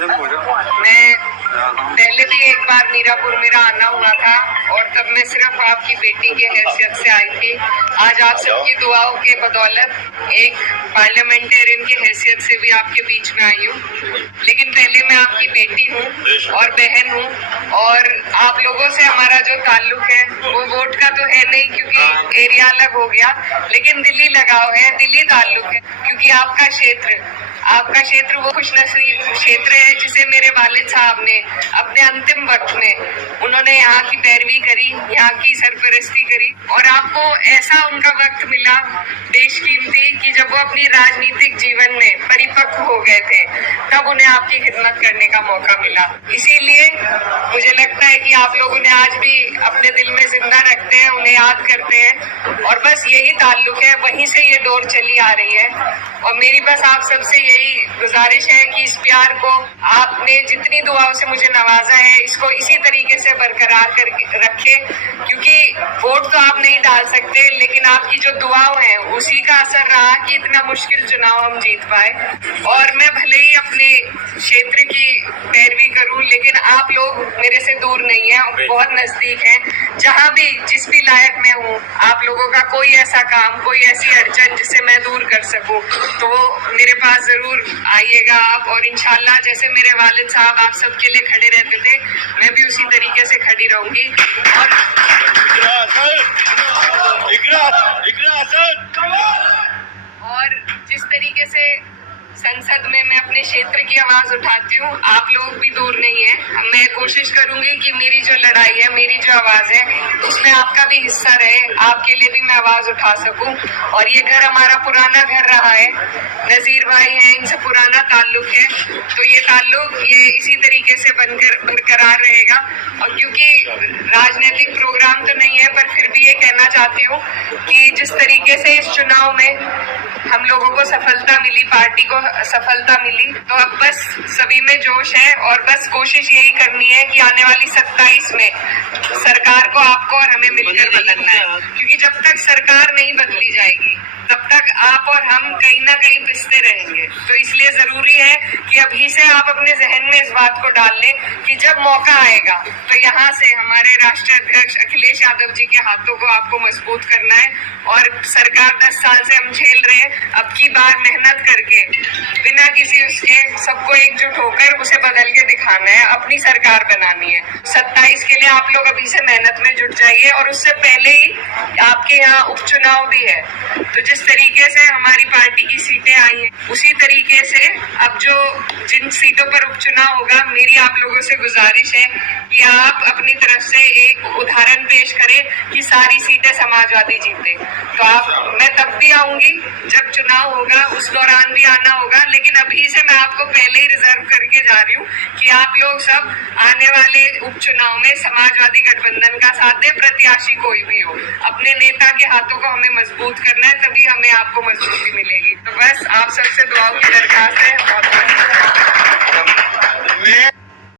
मैं पहले भी एक बार मीरापुर मेरा आना हुआ था और तब मैं सिर्फ आपकी बेटी के हैसियत से आई थी। आज आप सबकी दुआओं के बदौलत एक पार्लियामेंटेरियन की हैसियत से भी आपके बीच में आई हूँ। लेकिन पहले मैं आपकी बेटी हूँ और बहन हूँ और आप लोगों से हमारा जो ताल्लुक है वो वोट का तो है नहीं क्योंकि एरिया अलग हो गया, लेकिन दिली लगाव है, दिली ताल्लुक है क्योंकि आपका क्षेत्र वो खुशनसीब क्षेत्र है जिसे मेरे वालिद साहब ने अपने अंतिम वक्त में उन्होंने यहाँ की पैरवी करी, यहाँ की सरपरस्ती करी और आपको ऐसा उनका वक्त मिला बेशकीमती कि जब वो अपनी राजनीतिक जीवन में परिपक्व हो गए थे तब उन्हें आपकी खिदमत करने का मौका मिला। इसीलिए मुझे लगता है कि आप लोग उन्हें आज भी अपने दिल में जिंदा रखते हैं, उन्हें याद करते हैं और बस यही ताल्लुक है, वहीं से ये डोर चली आ रही है। और मेरी बस आप सबसे यही गुजारिश है कि इस प्यार को आपने जितनी दुआओं से मुझे नवाजा है इसको इसी तरीके से बरकरार कर रखे, क्योंकि वोट तो आप नहीं डाल सकते लेकिन आपकी जो दुआएं हैं उसी का असर रहा कि इतना मुश्किल चुनाव हम जीत पाए। और मैं भले ही अपने क्षेत्र की पैरवी करूं लेकिन आप लोग मेरे से दूर नहीं है, बहुत नजदीक हैं। जहां भी जिस भी लायक मैं हूं, आप लोगों का कोई ऐसा काम, कोई ऐसी अड़चन जिससे मैं दूर कर सकूं तो मेरे पास जरूर आइएगा आप। और इंशाल्लाह जैसे मेरे वालिद साहब आप सबके लिए खड़े रहते थे मैं भी उसी तरीके से खड़ी रहूंगी। और जिस तरीके से संसद में मैं अपने क्षेत्र की आवाज उठाती हूँ, आप लोग भी दूर नहीं है। मैं कोशिश करूंगी कि मेरी जो लड़ाई है, मेरी जो आवाज है उसमें आपका भी हिस्सा रहे, आपके लिए भी मैं आवाज उठा सकूं। और ये घर हमारा पुराना घर रहा है, नजीर भाई हैं, इनसे पुराना ताल्लुक है, तो ये ताल्लुक ये इसी तरीके से बरकरार रहेगा। और क्योंकि राजनीतिक प्रोग्राम तो नहीं है पर फिर भी ये कहना चाहती हूँ कि जिस तरीके से इस चुनाव में हम लोगों को सफलता मिली, पार्टी को सफलता मिली, तो अब बस सभी में जोश है और बस कोशिश यही करनी है कि आने वाली 27 में सरकार को आपको और हमें मिलकर बदलना है, क्योंकि जब तक सरकार नहीं बदली जाएगी तब तक आप और हम कहीं ना कहीं पिसते रहेंगे। तो इसलिए जरूरी है कि अभी से आप अपने जहन में इस बात को डाल लें कि जब मौका आएगा तो यहाँ से हमारे राष्ट्रीय अध्यक्ष अखिलेश यादव जी के हाथों को आपको मजबूत करना है। और सरकार 10 साल से हम झेल रहे हैं, अब की बार मेहनत करके बिना किसी उसके सबको एकजुट होकर उसे बदल के दिखाना है, अपनी सरकार बनानी है। 27 के लिए आप लोग अभी से मेहनत में जुट जाइए और उससे पहले ही आपके यहाँ उपचुनाव भी है, तो जिस तरीके से हमारी पार्टी की सीटें आई हैं उसी तरीके से अब जो जिन सीटों पर उपचुनाव होगा, मेरी आप लोगों से गुजारिश है कि आप अपनी तरफ से एक उदाहरण पेश करें कि सारी सीटें समाजवादी जीते। तो मैं तब भी आऊंगी जब चुनाव होगा, उस दौरान भी आना होगा, लेकिन अभी से मैं आपको पहले ही रिजर्व करके जा रही हूँ कि आप लोग सब आने वाले उपचुनाव में समाजवादी गठबंधन का साथ दें, प्रत्याशी कोई भी हो। अपने नेता के हाथों को हमें मजबूत करना है, तभी हमें आपको मजबूती मिलेगी। तो बस आप सबसे दुआओं की दरखास्त है। बहुत